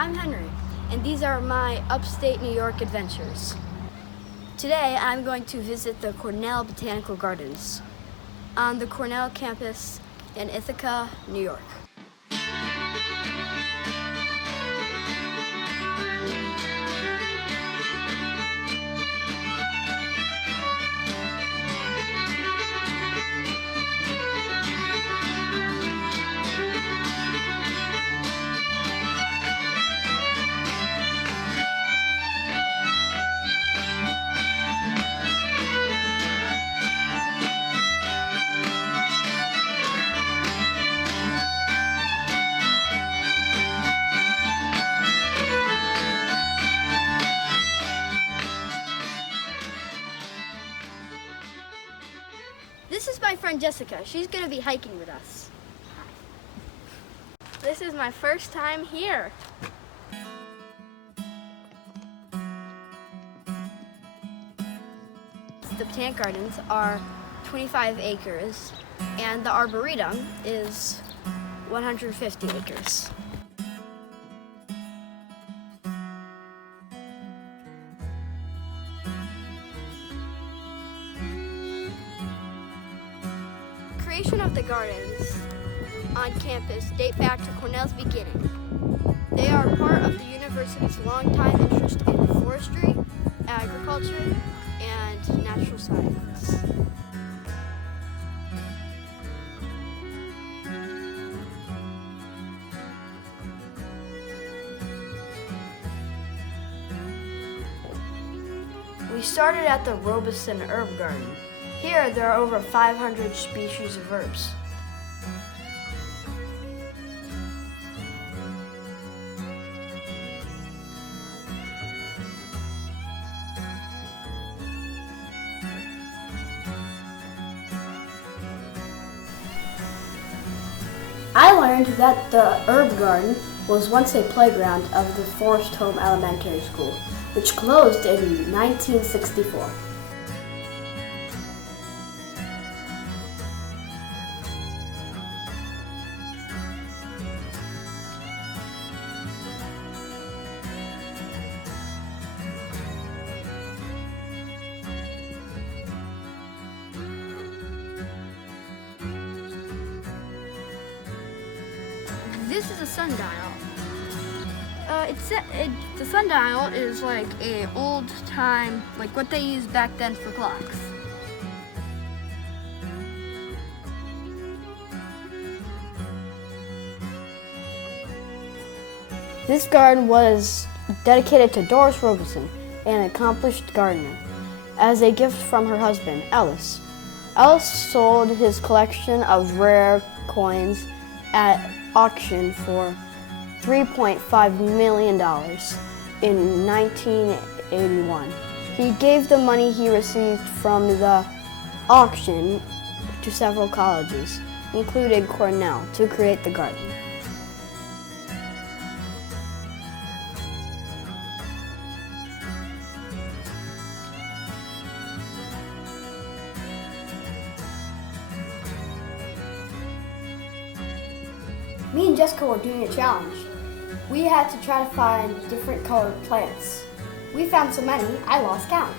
I'm Henry, and these are my Upstate New York adventures. Today I'm going to visit the Cornell Botanic Gardens on the Cornell campus in Ithaca, New York. This is my friend Jessica. She's going to be hiking with us. This is my first time here. The Botanic Gardens are 25 acres, and the Arboretum is 150 acres. The creation of the gardens on campus date back to Cornell's beginning. They are part of the university's longtime interest in forestry, agriculture, and natural science. We started at the Robeson Herb Garden. Here, there are over 500 species of herbs. I learned that the herb garden was once a playground of the Forest Home Elementary School, which closed in 1964. This is a sundial. The sundial is like a old time, like what they used back then for clocks. This garden was dedicated to Doris Robeson, an accomplished gardener, as a gift from her husband, Ellis. Ellis sold his collection of rare coins at auction for $3.5 million in 1981. He gave the money he received from the auction to several colleges, including Cornell, to create the garden. Me and Jessica were doing a challenge. We had to try to find different colored plants. We found so many, I lost count.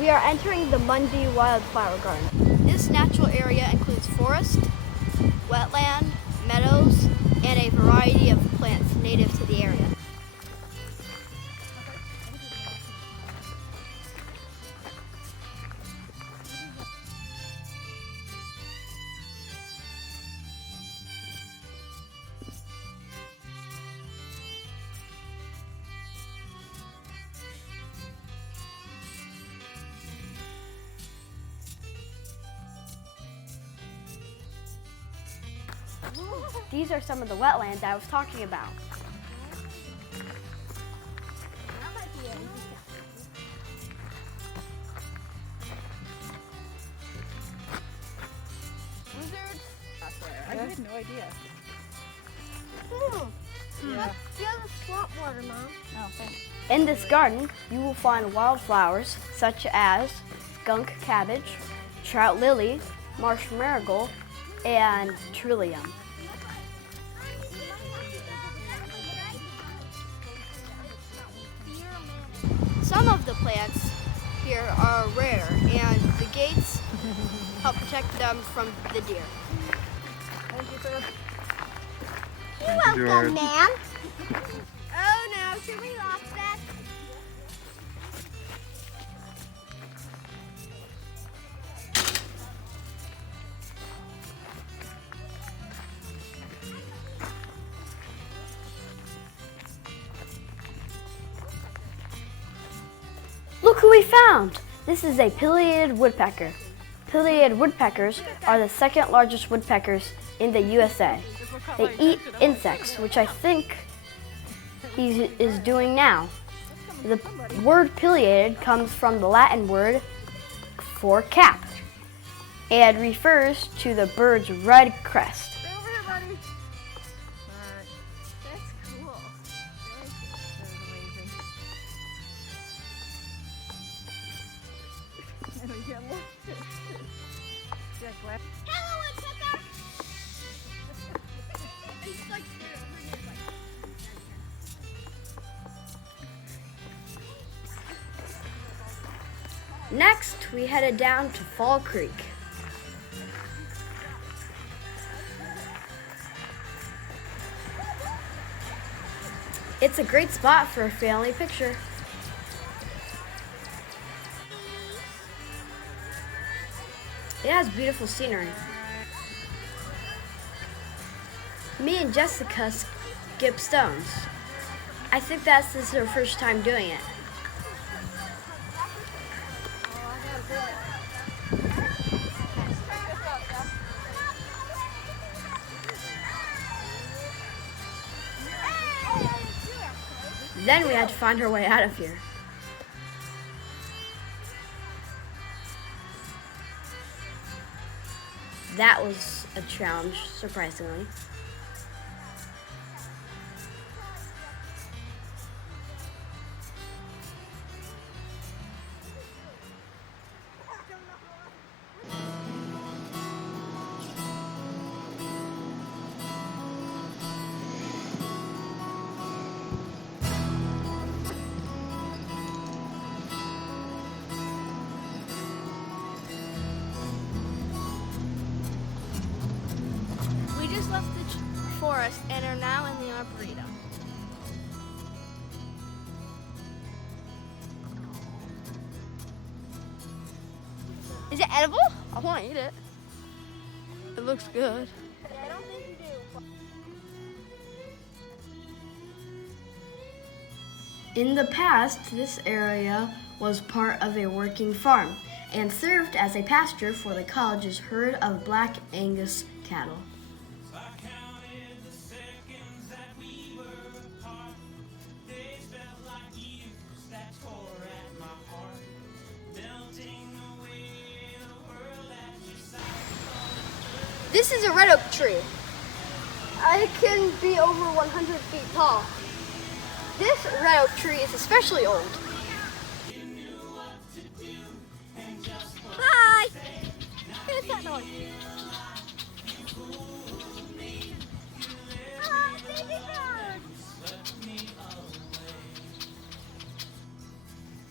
We are entering the Mundy Wildflower Garden. This natural area includes forest, wetland, meadows, and a variety of plants native to the area. These are some of the wetlands I was talking about. I had no idea. Yeah. You have the swamp water, Mom. Oh, thanks. In this garden, you will find wildflowers such as skunk cabbage, trout lily, marsh marigold, and trillium. Some of the plants here are rare, and the gates help protect them from the deer. Thank you, sir. You're welcome, ma'am. Oh no, should we lock that? Look who we found! This is a pileated woodpecker. Pileated woodpeckers are the second largest woodpeckers in the USA. They eat insects, which I think he is doing now. The word pileated comes from the Latin word for cap and refers to the bird's red crest. Stay over here, buddy. All right. That's cool. That was amazing. And we get look. Yeah, glad. Hello, woodpecker. He's like Next, we headed down to Fall Creek. It's a great spot for a family picture. It has beautiful scenery. Me and Jessica skip stones. I think this is her first time doing it. Then we had to find our way out of here. That was a challenge, surprisingly. We just left the forest and are now in the Arboretum. Is it edible? I want to eat it. It looks good. I don't think you do. In the past, this area was part of a working farm and served as a pasture for the college's herd of Black Angus cattle. This is a red oak tree. It can be over 100 feet tall. This red oak tree is especially old. Hi! Who's that noise? Oh, baby bird!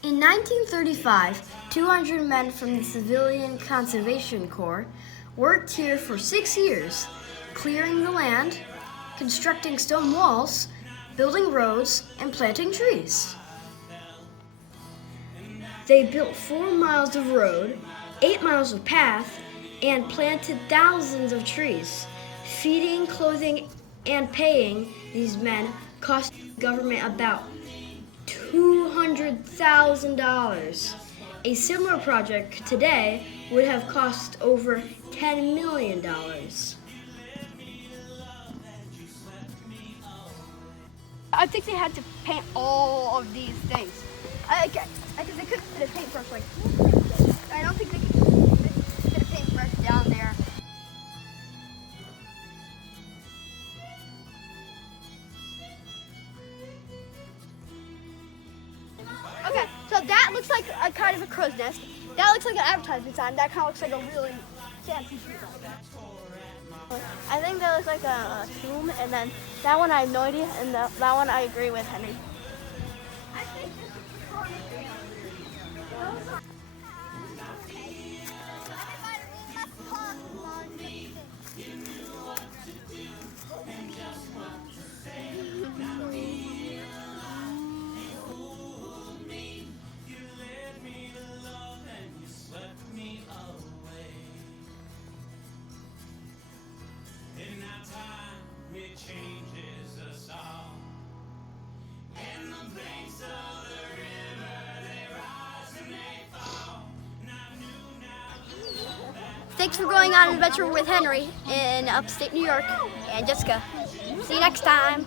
In 1935, 200 men from the Civilian Conservation Corps worked here for 6 years, clearing the land, constructing stone walls, building roads, and planting trees. They built 4 miles of road, 8 miles of path, and planted thousands of trees. Feeding, clothing, and paying these men cost the government about $200,000. A similar project today would have cost over $10 million. I think they had to paint all of these things. I guess they couldn't fit a paintbrush like. I don't think they could fit a paintbrush down there. Okay, so that looks like a kind of a crow's nest. That looks like an advertisement sign. That kind of looks like a really fancy tree. I think that looks like a tomb, and then that one I have no idea, and that one I agree with Henry. I think this is Thanks for going on an adventure with Henry in upstate New York and Jessica. See you next time.